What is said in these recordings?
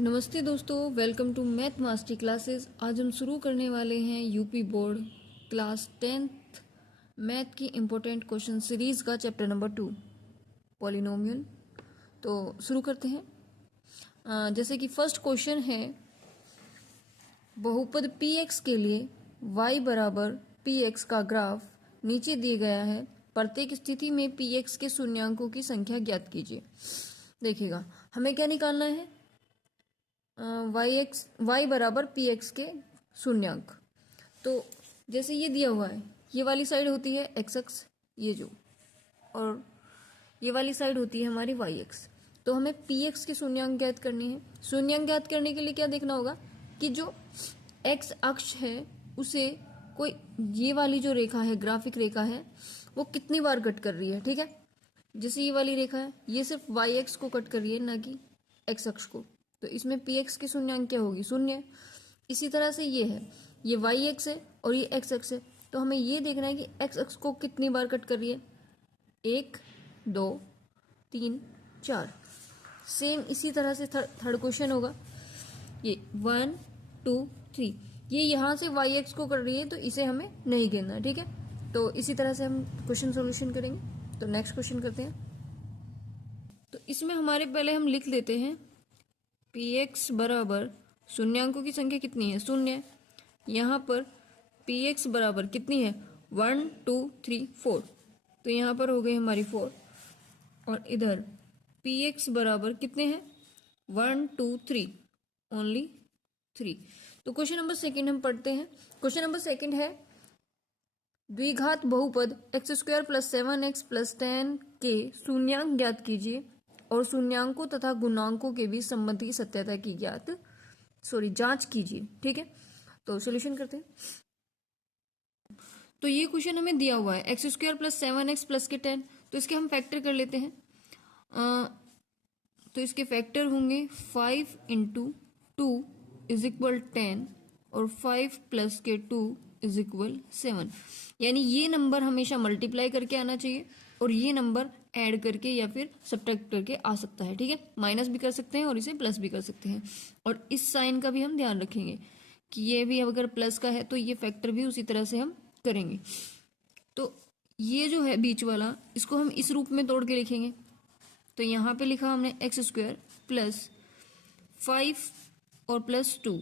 नमस्ते दोस्तों, welcome to math master classes. आज हम शुरू करने वाले हैं UP board class 10th math की इम्पोर्टेंट क्वेश्चन सीरीज का चैप्टर नंबर 2 पॉलिनोमियल। तो शुरू करते हैं। जैसे कि फर्स्ट क्वेश्चन है, बहुपद px के लिए y बराबर px का ग्राफ नीचे दिए गया है। प्रत्येक स्थिति में px के शून्यांकों की संख्या ज्ञात कीजिए। देखिएगा, हमें क्या निकालना है, y बराबर पी एक्स के शून्यांक। तो जैसे ये दिया हुआ है, ये वाली साइड होती है एक्स एक्स, ये जो, और ये वाली साइड होती है हमारी वाई एक्स। तो हमें पी एक्स के शून्यांक ज्ञात करने हैं। शून्यांक ज्ञात करने के लिए क्या देखना होगा कि जो एक्स अक्ष है उसे कोई, ये वाली जो रेखा है, ग्राफिक रेखा है, वो कितनी बार कट कर रही है। ठीक है, जैसे ये वाली रेखा है, ये सिर्फ वाई एक्स को कट कर रही है, ना कि एक्स अक्ष को। तो इसमें पी एक्स की शून्यांक क्या होगी, शून्य। इसी तरह से ये है, ये वाई एक्स है और ये एक्स एक्स है। तो हमें ये देखना है कि एक्स एक्स को कितनी बार कट कर रही है, 1 2 3 4। सेम इसी तरह से थर्ड क्वेश्चन होगा, ये 1 2 3, ये यहाँ से वाई एक्स को कर रही है, तो इसे हमें नहीं गिनना। ठीक है, तो इसी तरह से हम क्वेश्चन सोल्यूशन करेंगे। तो नेक्स्ट क्वेश्चन करते हैं। तो इसमें हमारे पहले हम लिख लेते हैं पी एक्स बराबर शून्यांकों की संख्या कितनी है, शून्य। यहाँ पर पी एक्स बराबर कितनी है, 1 2 3 4। तो यहाँ पर हो गई हमारी 4, और इधर पी एक्स बराबर कितने हैं, 1 2 3, ओनली 3। तो क्वेश्चन नंबर सेकंड हम पढ़ते हैं। क्वेश्चन नंबर सेकंड है, द्विघात बहुपद x square plus 7x plus 10 के शून्यांक ज्ञात कीजिए और शून्यांकों तथा गुणांकों के बीच संबंध की सत्यता की जांच कीजिए। ठीक है, तो सॉल्यूशन करते हैं। तो ये क्वेश्चन हमें दिया हुआ है, x square plus 7x plus के 10। तो इसके हम फैक्टर कर लेते हैं। तो इसके फैक्टर होंगे 5 इंटू 2 इज इक्वल 10 और 5 प्लस के 2 इज इक्वल 7। यानी ये नंबर हमेशा मल्टीप्लाई करके आना चाहिए और ये नंबर ऐड करके या फिर सब्ट्रैक्ट करके आ सकता है। ठीक है, माइनस भी कर सकते हैं और इसे प्लस भी कर सकते हैं। और इस साइन का भी हम ध्यान रखेंगे कि ये भी अगर प्लस का है तो ये फैक्टर भी उसी तरह से हम करेंगे। तो ये जो है बीच वाला, इसको हम इस रूप में तोड़ के लिखेंगे। तो यहाँ पे लिखा हमने एक्स स्क्वायर प्लस 5 और प्लस 2।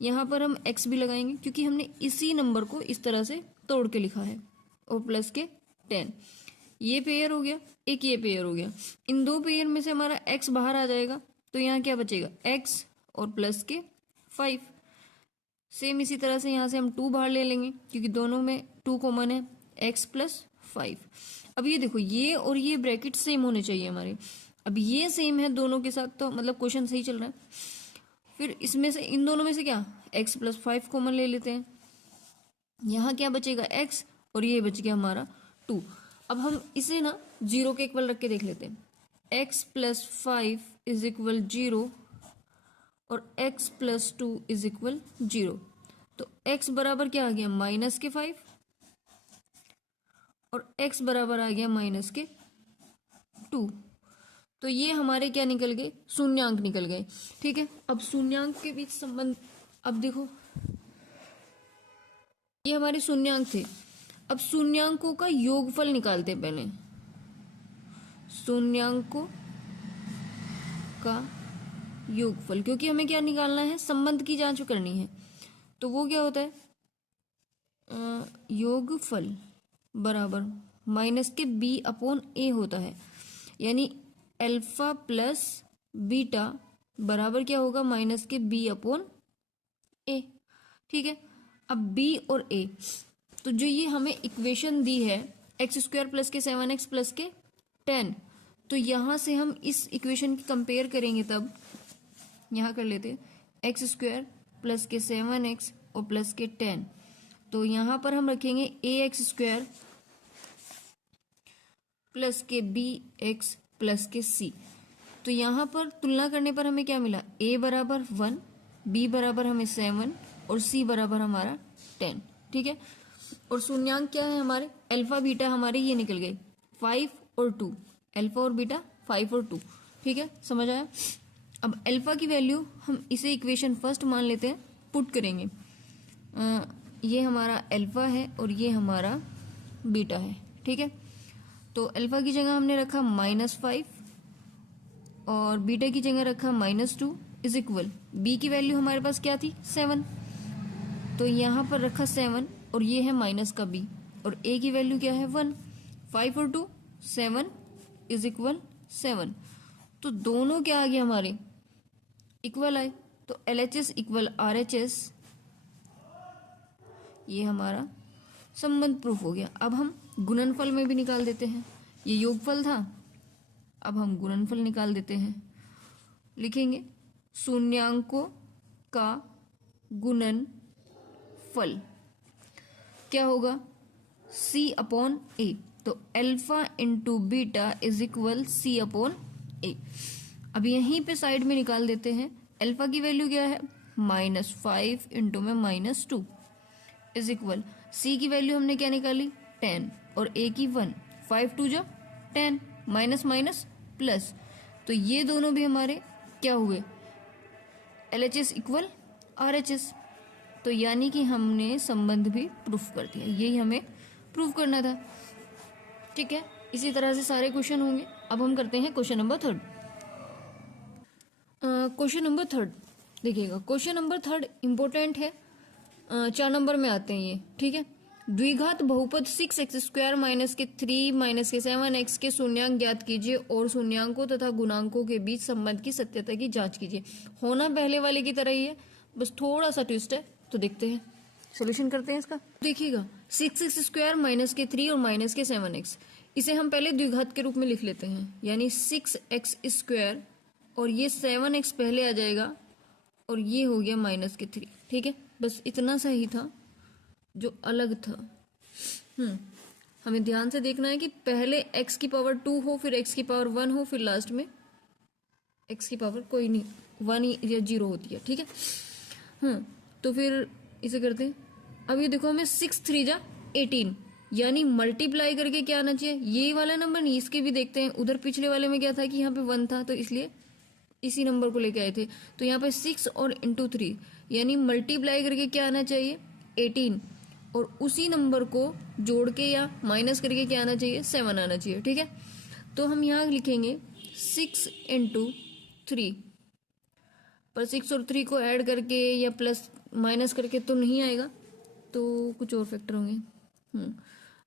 यहाँ पर हम x भी लगाएंगे क्योंकि हमने इसी नंबर को इस तरह से तोड़ के लिखा है, और प्लस के 10। ये पेयर हो गया, एक ये पेयर हो गया। इन दो पेयर में से हमारा x बाहर आ जाएगा, तो यहाँ क्या बचेगा, x और प्लस के 5। सेम इसी तरह से यहाँ से हम 2 बाहर ले लेंगे क्योंकि दोनों में 2 कॉमन है, x प्लस 5। अब ये देखो, ये और ये ब्रैकेट सेम होने चाहिए हमारे। अब ये सेम है दोनों के साथ, तो मतलब क्वेश्चन सही चल रहा है। फिर इसमें से, इन दोनों में से क्या, x प्लस 5 कॉमन ले लेते हैं। यहाँ क्या बचेगा, x, और ये बच गया हमारा 2। अब हम इसे ना 0 के इक्वल रख के देख लेते हैं। x प्लस 5 इज इक्वल 0 और x प्लस 2 इज इक्वल 0। तो x बराबर क्या आ गया, माइनस के 5, और x बराबर आ गया माइनस के 2। तो ये हमारे क्या निकल गए, शून्यांक निकल गए। ठीक है, अब शून्यांक के बीच संबंध, अब देखो ये हमारे शून्यांक थे। अब शून्यांकों का योगफल निकालते हैं पहले। शून्यांकों का योगफल, क्योंकि हमें क्या निकालना है, संबंध की जांच करनी है। तो वो क्या होता है, योगफल बराबर माइनस के b अपॉन a होता है। यानी अल्फा प्लस बीटा बराबर क्या होगा, माइनस के b अपॉन a। ठीक है, अब b और a, तो जो ये हमें इक्वेशन दी है एक्स स्क्वायर प्लस के 7x प्लस के 10, तो यहां से हम इस इक्वेशन की कंपेयर करेंगे। तब यहां कर लेते हैं एक्स स्क्वायर प्लस के 7x और प्लस के 10। तो यहां पर हम रखेंगे ax स्क्वायर प्लस के bx प्लस के c। तो यहाँ पर तुलना करने पर हमें क्या मिला, a बराबर 1, b बराबर हमें 7 और c बराबर हमारा 10। ठीक है, और शून्यांक क्या है हमारे, अल्फा बीटा हमारे ये निकल गए 5 और 2, अल्फा और बीटा 5 और 2। ठीक है, समझ आया। अब अल्फा की वैल्यू हम इसे इक्वेशन फर्स्ट मान लेते हैं, पुट करेंगे। ये हमारा अल्फा है और ये हमारा बीटा है, ठीक है। तो अल्फा की जगह हमने रखा -5 और बीटा की जगह रखा -2 इज इक्वल, बी की वैल्यू हमारे पास क्या थी 7, तो यहाँ पर रखा 7 और ये है माइनस का बी, और ए की वैल्यू क्या है 1, 5 और 2 7 इज इक्वल 7। तो दोनों क्या आ गए हमारे इक्वल आए, तो LHS इक्वल RHS, ये हमारा संबंध प्रूफ हो गया। अब हम गुणनफल में भी निकाल देते हैं, ये योगफल था, अब हम गुणनफल निकाल देते हैं। लिखेंगे शून्यांकों का गुणनफल क्या होगा C/A, तो alpha into beta is equal C/A। अब यहीं पे साइड में निकाल देते हैं, अल्फा की वैल्यू क्या है -5 इंटू में -2 इज इक्वल, सी की वैल्यू हमने क्या निकाली 10 और ए की 1, 5 2 जा 10, माइनस माइनस प्लस, तो ये दोनों भी हमारे क्या हुए LHS इक्वल RHS। तो यानी कि हमने संबंध भी प्रूफ कर दिया, यही हमें प्रूफ करना था, ठीक है। इसी तरह से सारे क्वेश्चन होंगे। अब हम करते हैं क्वेश्चन नंबर 3। क्वेश्चन नंबर 3 देखिएगा, क्वेश्चन नंबर 3 इंपॉर्टेंट है, 4 नंबर में आते हैं ये, ठीक है। द्विघात बहुपद 6x² माइनस के 3 माइनस के 7x के शून्यांक ज्ञात कीजिए और शून्यांकों तथा गुणांकों के बीच संबंध की सत्यता की जांच कीजिए। होना पहले वाले की तरह ही है, बस थोड़ा सा ट्विस्ट है, तो देखते हैं सोल्यूशन करते हैं इसका। देखिएगा 6x² माइनस के 3 और माइनस के 7x, इसे हम पहले द्विघात के रूप में लिख लेते हैं, यानी 6x² और ये 7x पहले आ जाएगा और ये हो गया माइनस के 3, ठीक है। बस इतना सा ही था जो अलग था। हमें ध्यान से देखना है कि पहले x की पावर 2 हो, फिर x की पावर 1 हो, फिर लास्ट में x की पावर कोई नहीं 1 या 0 होती है, ठीक है। तो फिर इसे करते हैं। अब ये देखो हमें 6 3 जा 18, यानी मल्टीप्लाई करके क्या आना चाहिए, ये वाला नंबर नहीं, इसके भी देखते हैं। उधर पिछले वाले में क्या था कि यहाँ पे 1 था, तो इसलिए इसी नंबर को लेके आए थे। तो यहाँ पे 6 और इंटू 3, यानी मल्टीप्लाई करके क्या आना चाहिए 18, और उसी नंबर को जोड़ के या माइनस करके क्या आना चाहिए 7 आना चाहिए, ठीक है। तो हम यहाँ लिखेंगे 6 इंटू 3, पर 6 और 3 को ऐड करके या प्लस माइनस करके तो नहीं आएगा, तो कुछ और फैक्टर होंगे।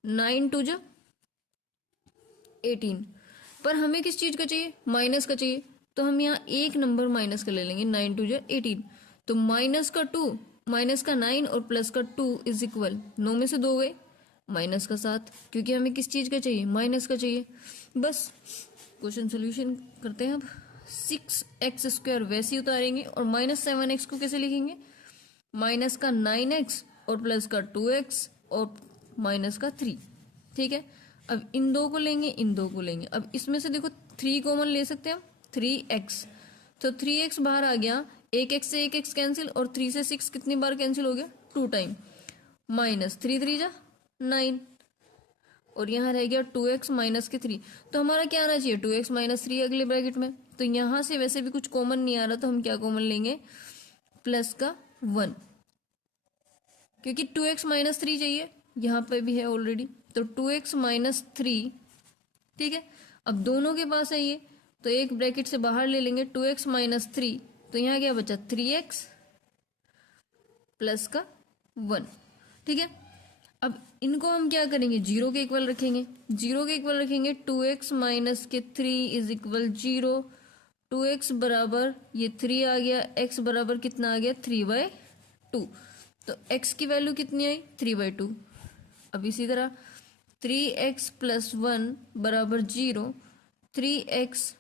9 2 जा 18, पर हमें किस चीज़ का चाहिए माइनस का चाहिए, तो हम यहाँ एक नंबर माइनस का ले लेंगे, 9 2 जा 18, तो माइनस का 2 माइनस का 9 और प्लस का 2 इज इक्वल, 9 में से 2 गए माइनस का 7, क्योंकि हमें किस चीज़ का चाहिए माइनस का चाहिए। बस क्वेश्चन सोल्यूशन करते हैं। अब 6x² वैसे ही उतारेंगे और -7x को कैसे लिखेंगे, माइनस का 9x और प्लस का 2x और माइनस का 3, ठीक है। अब इन दो को लेंगे, इन दो को लेंगे। अब इसमें से देखो 3 कॉमन ले सकते हैं हम, 3x, तो 3x बाहर आ गया, एक x से एक x कैंसिल, और 3 से 6 कितनी बार कैंसिल हो गया 2 टाइम, माइनस 3 3 जा 9, और यहाँ रह गया 2x माइनस के 3, तो हमारा क्या आना चाहिए 2x माइनस 3 अगले ब्रैकेट में। तो यहाँ से वैसे भी कुछ कॉमन नहीं आ रहा, तो हम क्या कॉमन लेंगे प्लस का 1, क्योंकि 2x माइनस 3 चाहिए, यहाँ पे भी है ऑलरेडी, तो 2x माइनस 3, ठीक है। अब दोनों के पास है ये, तो एक ब्रैकेट से बाहर ले लेंगे 2x माइनस 3, तो यहाँ क्या बचा 3x प्लस का 1, ठीक है। अब इनको हम क्या करेंगे 0 के इक्वल रखेंगे, 0 के इक्वल रखेंगे, 2x माइनस के 3 इज इक्वल 0, 2x बराबर ये 3 आ गया, x बराबर कितना आ गया 3/2, तो x की वैल्यू कितनी आई 3/2। अब इसी तरह 3x प्लस 1 बराबर 0, 3x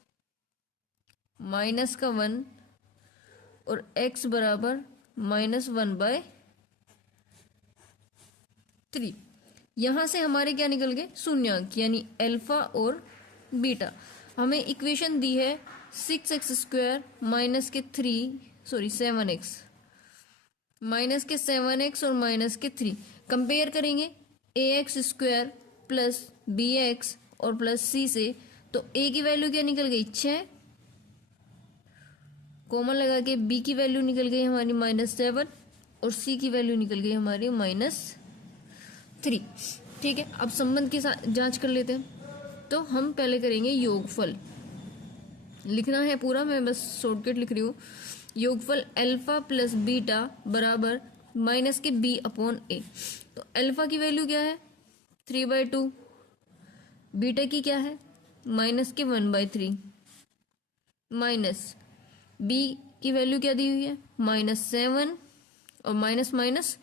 माइनस का 1 और x बराबर -1/3। यहाँ से हमारे क्या निकल गए शून्यांक, यानी अल्फा और बीटा। हमें इक्वेशन दी है 6x² माइनस के 7x, माइनस के 7x और माइनस के 3, कंपेयर करेंगे ax² प्लस bx और प्लस c से, तो a की वैल्यू क्या निकल गई 6 कॉमन लगा के बी की वैल्यू निकल गई हमारी -7 और सी की वैल्यू निकल गई हमारी -3। ठीक है, अब संबंध की जांच कर लेते हैं। तो हम पहले करेंगे योगफल, लिखना है पूरा, मैं बस शॉर्टकट लिख रही हूँ। योगफल अल्फा प्लस बीटा बराबर माइनस के बी अपॉन ए। तो अल्फा की वैल्यू क्या है 3/2, बीटा की क्या है माइनस के 1/3, माइनस बी की वैल्यू क्या दी हुई है -7 और माइनस माइनस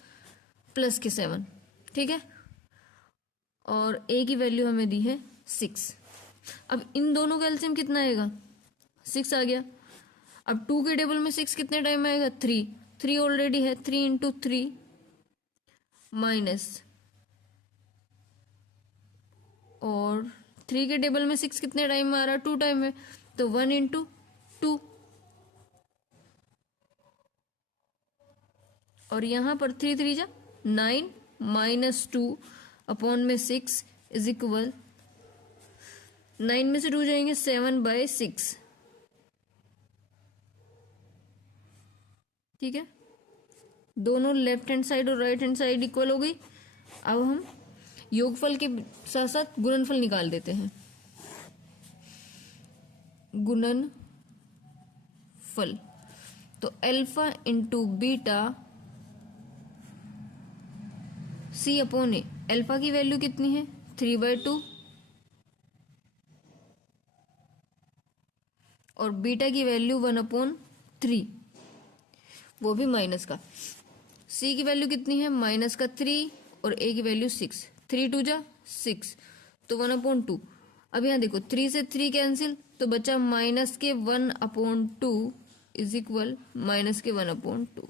प्लस के 7। ठीक है, और ए की वैल्यू हमें दी है 6। अब इन दोनों का एलसीएम कितना आएगा 6 आ गया। अब 2 के टेबल में 6 कितने टाइम में आएगा 3 ऑलरेडी है, 3 × 3 माइनस, और 3 के टेबल में 6 कितने टाइम में आ रहा है 2 टाइम में, तो 1 × 2, और यहां पर 3 3 जा 9 -2 अपॉन में 6 इज इक्वल 9 में से 2 जाएंगे 7/6। ठीक है, दोनों लेफ्ट हैंड साइड और राइट हैंड साइड इक्वल हो गई। अब हम योगफल के साथ साथ गुणनफल निकाल देते हैं। गुणनफल, तो अल्फा इंटू बीटा सी अपॉन ए। अल्फा की वैल्यू कितनी है 3/2 और बीटा की वैल्यू 1/3, वो भी माइनस का। सी की वैल्यू कितनी है -3 और ए की वैल्यू 6, 3 2 जा 6, तो 1/2। अब यहाँ देखो 3 से 3 कैंसिल, तो बचा -1/2 इज इक्वल -1/2।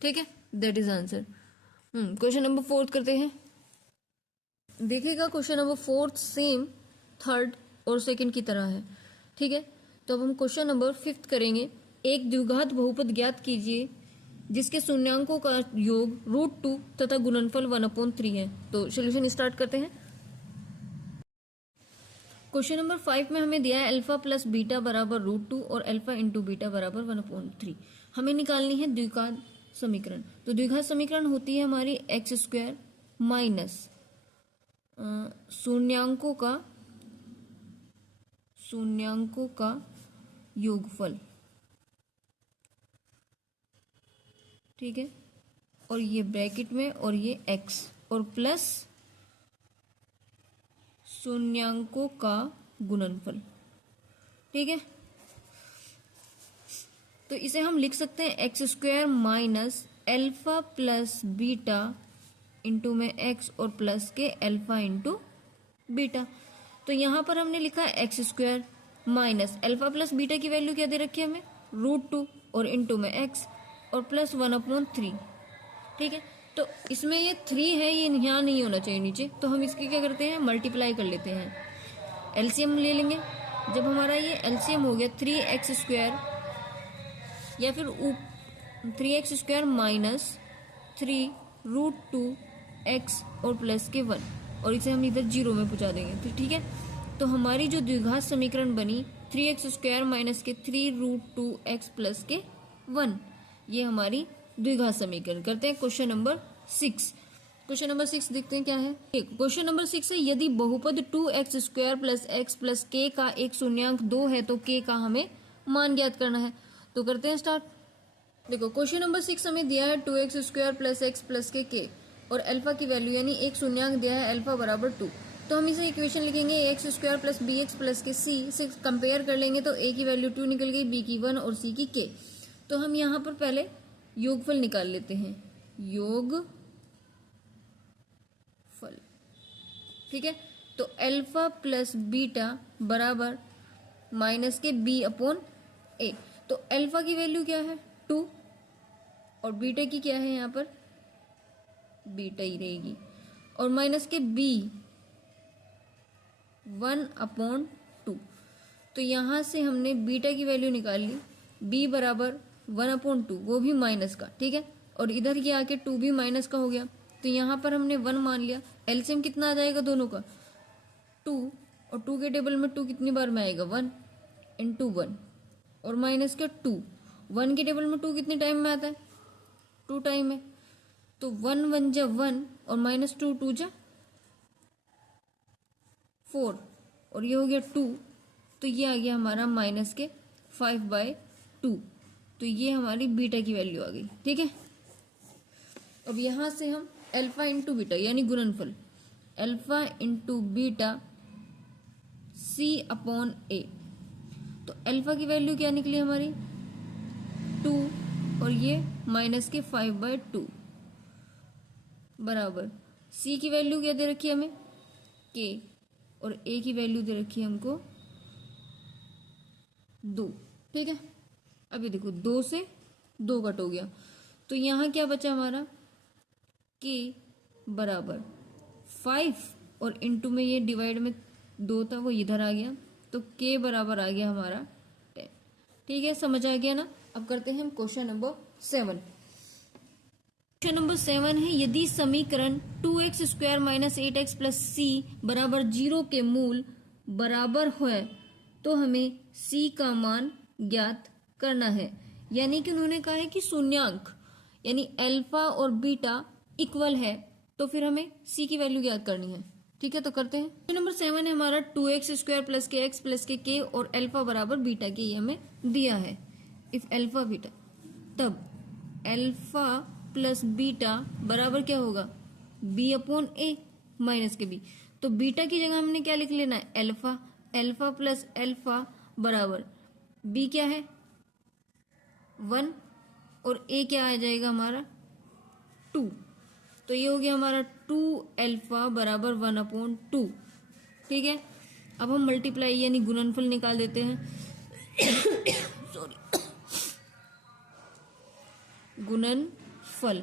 ठीक है, that is answer. Question number 4 करते हैं। देखिएगा क्वेश्चन नंबर 4 सेम थर्ड और सेकंड की तरह है। ठीक है, तो अब हम क्वेश्चन नंबर 5 करेंगे। एक द्विघात बहुपद ज्ञात कीजिए जिसके शून्यांकों का योग √2 तथा गुणनफल 1/3 है। तो सोल्यूशन स्टार्ट करते हैं। क्वेश्चन नंबर 5 में हमें दिया है अल्फा प्लस बीटा बराबर √2 और अल्फा इंटू बीटा बराबर 1/3। हमें निकालनी है द्विघात समीकरण। तो द्विघात समीकरण होती है हमारी x² माइनस शून्यांकों का योगफल। ठीक है, और ये ब्रैकेट में और ये x, और प्लस शून्यांकों का गुणनफल। ठीक है, तो इसे हम लिख सकते हैं x² minus alpha plus beta into में x और प्लस के अल्फा इंटू बीटा। तो यहां पर हमने लिखा है x² minus alpha plus beta की वैल्यू क्या दे रखी है हमें √2 और इंटू में x और प्लस 1/3। ठीक है, तो इसमें ये 3 है, ये यहाँ नहीं होना चाहिए नीचे, तो हम इसकी क्या करते हैं मल्टीप्लाई कर लेते हैं, एलसीएम ले लेंगे। जब हमारा ये एलसीएम हो गया 3x² या फिर 3x² माइनस 3√2x और प्लस के 1, और इसे हम इधर 0 में पहुंचा देंगे। तो ठीक है, तो हमारी जो द्विघात समीकरण बनी 3x² माइनस के 3√2x प्लस के 1, ये हमारी द्विघात समीकरण। करते हैं क्वेश्चन नंबर 6। क्वेश्चन नंबर 6 देखते हैं क्या है। क्वेश्चन नंबर 6 है यदि बहुपद 2x² plus x plus k का एक शून्यांक 2 है तो k का हमें मान ज्ञात करना है। तो करते हैं स्टार्ट। देखो क्वेश्चन नंबर 6 हमें दिया है 2x² प्लस x प्लस के और अल्फा की वैल्यू यानी एक शून्यांक दिया है अल्फा बराबर 2। तो हम इसे इक्वेशन लिखेंगे x² प्लस bx प्लस के c से कंपेयर कर लेंगे, तो a की वैल्यू 2 निकल गई, b की 1 और c की k। तो हम यहाँ पर पहले योगफल निकाल लेते हैं, योगफल। ठीक है, तो अल्फा प्लस बीटा बराबर माइनस के b अपॉन a। तो अल्फा की वैल्यू क्या है 2 और बीटा की क्या है यहाँ पर बीटा ही रहेगी, और माइनस के b 1/2। तो यहाँ से हमने बीटा की वैल्यू निकाल ली, b बराबर 1/2, वो भी माइनस का। ठीक है, और इधर ये आके 2 भी माइनस का हो गया, तो यहाँ पर हमने 1 मान लिया। एलसीएम कितना आ जाएगा दोनों का 2, और 2 के टेबल में 2 कितनी बार में आएगा 1 × 1, और माइनस का 2। 1 के टेबल में 2 कितने टाइम में आता है? 2 टाइम में। तो 1 1 जा 1 और माइनस 2 2 जा 4 और ये हो गया 2। तो ये आ गया हमारा माइनस के 5/2। तो ये हमारी बीटा की वैल्यू आ गई। ठीक है, अब यहां से हम अल्फा इंटू बीटा यानी गुणनफल अल्फा इंटू बीटा C/A। तो अल्फा की वैल्यू क्या निकली हमारी? 2 और ये माइनस के 5/2 बराबर C की वैल्यू क्या दे रखी है हमें? K। और A की वैल्यू दे रखी है हमको 2। ठीक है, अभी देखो 2 से 2 कट हो गया, तो यहाँ क्या बचा हमारा? K बराबर 5 और इंटू में ये डिवाइड में 2 था वो इधर आ गया, तो K बराबर आ गया हमारा 10। ठीक है, समझ आ गया ना? अब करते हैं हम क्वेश्चन नंबर 7। क्वेश्चन नंबर 7 है, यदि समीकरण 2x² माइनस 8x प्लस सी बराबर 0 के मूल बराबर है तो हमें c का मान ज्ञात करना है। यानी कि उन्होंने कहा है कि शून्यांक यानी अल्फा और बीटा इक्वल है, तो फिर हमें c की वैल्यू ज्ञात करनी है। ठीक है, तो करते हैं। क्वेश्चन नंबर 7 है हमारा 2x² प्लस के एक्स प्लस के k और अल्फा बराबर बीटा के, ये हमें दिया है। इफ अल्फा बीटा, तब अल्फा प्लस बीटा बराबर क्या होगा? b/a माइनस के b। तो बीटा की जगह हमने क्या लिख लेना है? अल्फा। अल्फा प्लस अल्फा बराबर b क्या है? 1 और a क्या आ जाएगा हमारा? 2। तो ये हो गया हमारा 2 अल्फा बराबर 1/2। ठीक है, अब हम मल्टीप्लाई यानी गुणनफल निकाल देते हैं। सॉरी, गुणनफल।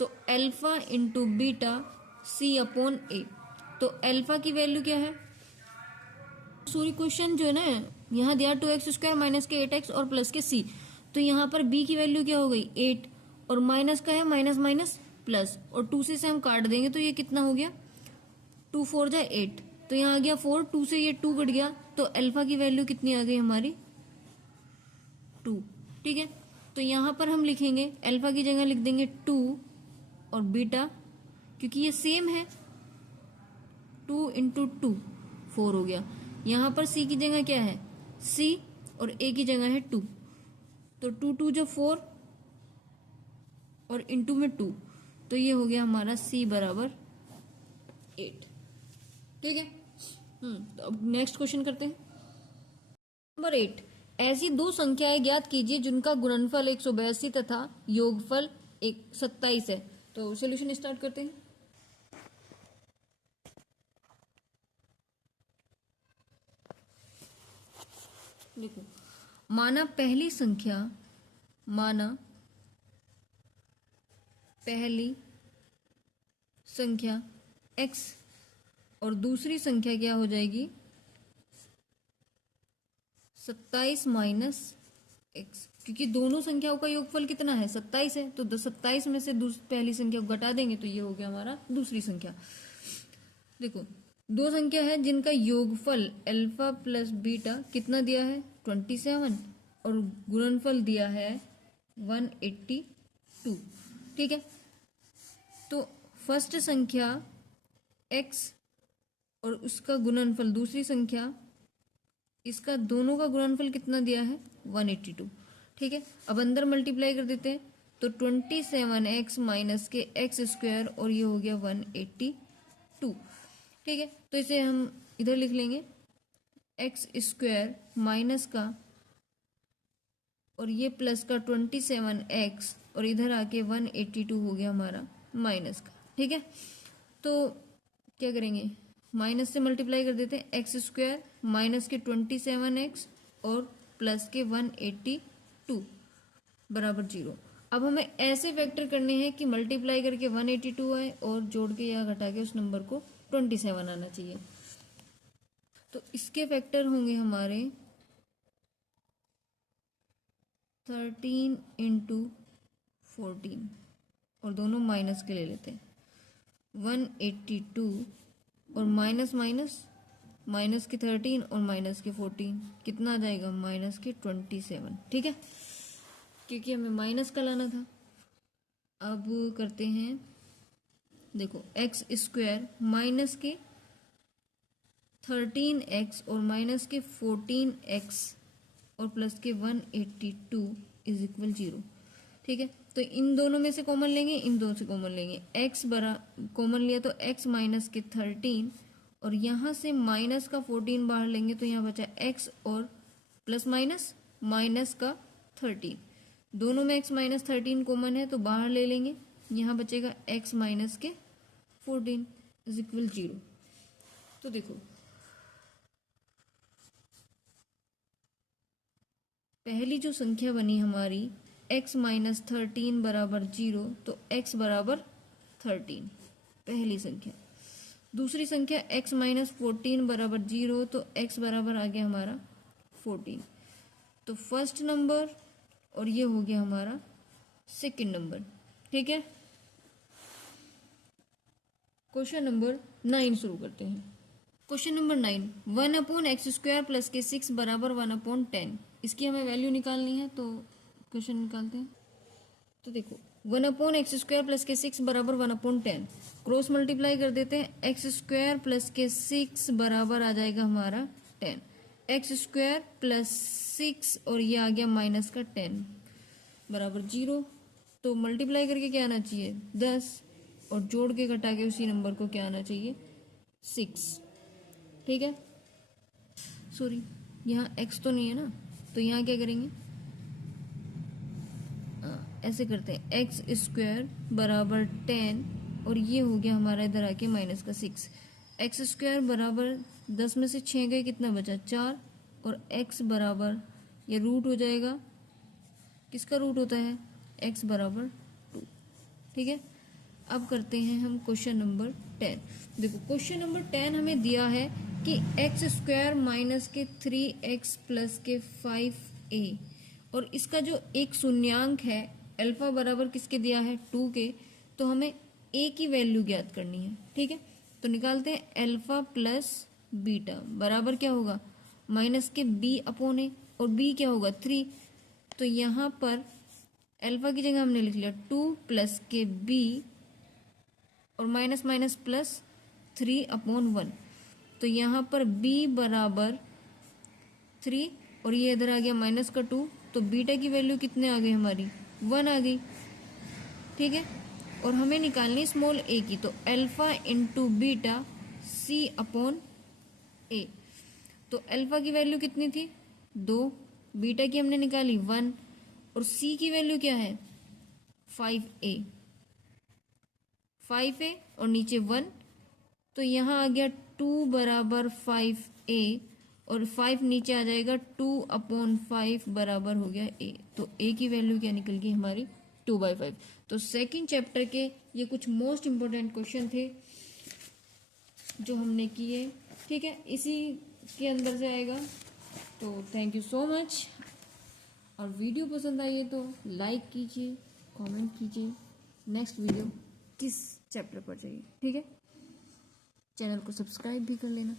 तो अल्फा इंटू बीटा C/A। तो अल्फा की वैल्यू क्या है? सॉरी, क्वेश्चन जो है ना यहाँ दिया 2x² माइनस के 8x और प्लस के c। तो यहाँ पर b की वैल्यू क्या हो गई? 8 और माइनस का है माइनस माइनस प्लस और 2 से हम काट देंगे तो ये कितना हो गया? 2 4 जा 8। तो यहाँ आ गया 4, 2 से ये 2 कट गया, तो अल्फा की वैल्यू कितनी आ गई हमारी? 2। ठीक है, तो यहाँ पर हम लिखेंगे अल्फा की जगह लिख देंगे 2 और बीटा क्योंकि ये सेम है 2 इंटू 2 4 हो गया। यहाँ पर c की जगह क्या है? c और a की जगह है 2। तो 2 2 जो 4 और इंटू में 2, तो ये हो गया हमारा c बराबर 8। ठीक है, तो अब नेक्स्ट क्वेश्चन करते हैं। नंबर 8, ऐसी दो संख्याएं ज्ञात कीजिए जिनका गुणनफल 182 तथा योगफल 27 है। तो सॉल्यूशन स्टार्ट करते हैं। देखो, माना पहली संख्या x और दूसरी संख्या क्या हो जाएगी? 27 माइनस x, क्योंकि दोनों संख्याओं का योगफल कितना है? 27 है। तो 27 में से पहली संख्या को घटा देंगे तो ये हो गया हमारा दूसरी संख्या। देखो, दो संख्या है जिनका योगफल अल्फा प्लस बीटा कितना दिया है? 27 और गुणनफल दिया है 182। ठीक है, तो फर्स्ट संख्या x और उसका गुणनफल दूसरी संख्या, इसका दोनों का गुणनफल कितना दिया है? 182। ठीक है, अब अंदर मल्टीप्लाई कर देते हैं तो 27x माइनस के x² और ये हो गया 182। ठीक है, तो इसे हम इधर लिख लेंगे x² माइनस का और ये प्लस का 27x और इधर आके 182 हो गया हमारा माइनस का। ठीक है, तो क्या करेंगे? माइनस से मल्टीप्लाई कर देते हैं, x² माइनस के 27x और प्लस के 182 बराबर 0। अब हमें ऐसे फैक्टर करने हैं कि मल्टीप्लाई करके 182 आए और जोड़ के या घटा के उस नंबर को 27 आना चाहिए। तो इसके फैक्टर होंगे हमारे 13 इंटू 14 और दोनों माइनस के ले लेते हैं। 182 और माइनस माइनस माइनस के 13 और माइनस के 14 कितना आ जाएगा, माइनस के 27। ठीक है, क्योंकि हमें माइनस का लाना था। अब करते हैं, देखो एक्स स्क्वायर माइनस के 13x और माइनस के 14x और प्लस के 182 इज इक्वल 0। ठीक है, तो इन दोनों में से कॉमन लेंगे, इन दोनों से कॉमन लेंगे। x बरा कॉमन लिया तो x माइनस के 13 और यहाँ से माइनस का 14 बाहर लेंगे तो यहाँ बचा x और प्लस माइनस माइनस का 13। दोनों में x माइनस 13 कॉमन है तो बाहर ले लेंगे, यहाँ बचेगा x माइनस के 14 इज इक्वल 0। तो देखो पहली जो संख्या बनी हमारी x माइनस 13 बराबर 0, तो x बराबर 13 पहली संख्या। दूसरी संख्या x माइनस 14 बराबर 0, तो x बराबर आ गया हमारा 14। तो फर्स्ट नंबर और ये हो गया हमारा सेकंड नंबर। ठीक है, क्वेश्चन नंबर 9 शुरू करते हैं। क्वेश्चन नंबर 9, 1/x² प्लस के 6 बराबर 1/10। इसकी हमें वैल्यू निकालनी है, तो क्वेश्चन निकालते हैं। तो देखो 1/x² प्लस के 6 बराबर 1/10, क्रॉस मल्टीप्लाई कर देते हैं। x² प्लस के 6 बराबर आ जाएगा हमारा 10, x² प्लस 6 और ये आ गया माइनस का 10 बराबर 0। तो मल्टीप्लाई करके क्या आना चाहिए 10 और जोड़ के घटा के उसी नंबर को क्या आना चाहिए 6। ठीक है, सॉरी यहाँ x तो नहीं है ना, तो यहाँ क्या करेंगे, ऐसे करते हैं x² बराबर 10 और ये हो गया हमारा इधर आके माइनस का 6। x² बराबर 10 में से 6 गए, कितना बचा 4 और x बराबर ये रूट हो जाएगा, किसका रूट होता है x बराबर 2। ठीक है, अब करते हैं हम क्वेश्चन नंबर 10। देखो क्वेश्चन नंबर 10 हमें दिया है कि x² माइनस के 3x प्लस के 5a और इसका जो एक शून्यांक है अल्फा बराबर किसके दिया है 2 के, तो हमें a की वैल्यू ज्ञात करनी है। ठीक है, तो निकालते हैं अल्फा प्लस बीटा बराबर क्या होगा माइनस के b/a और b क्या होगा 3। तो यहाँ पर अल्फा की जगह हमने लिख लिया 2 प्लस के b और माइनस माइनस प्लस 3/1। तो यहाँ पर b बराबर 3 और ये इधर आ गया माइनस का 2, तो बीटा की वैल्यू कितने आ गई हमारी 1 आ गई। ठीक है, और हमें निकालनी स्मॉल a की, तो अल्फा इंटू बीटा c/a। तो अल्फा की वैल्यू कितनी थी 2, बीटा की हमने निकाली 1 और c की वैल्यू क्या है 5a और नीचे 1, तो यहाँ आ गया 2 बराबर 5a और 5 नीचे आ जाएगा 2/5 बराबर हो गया a। तो a की वैल्यू क्या निकल गई हमारी 2/5। तो सेकंड चैप्टर के ये कुछ मोस्ट इम्पोर्टेंट क्वेश्चन थे जो हमने किए। ठीक है, इसी के अंदर से आएगा। तो थैंक यू सो मच, और वीडियो पसंद आई है तो लाइक कीजिए, कमेंट कीजिए नेक्स्ट वीडियो किस चैप्टर पर चाहिए। ठीक है, चैनल को सब्सक्राइब भी कर लेना।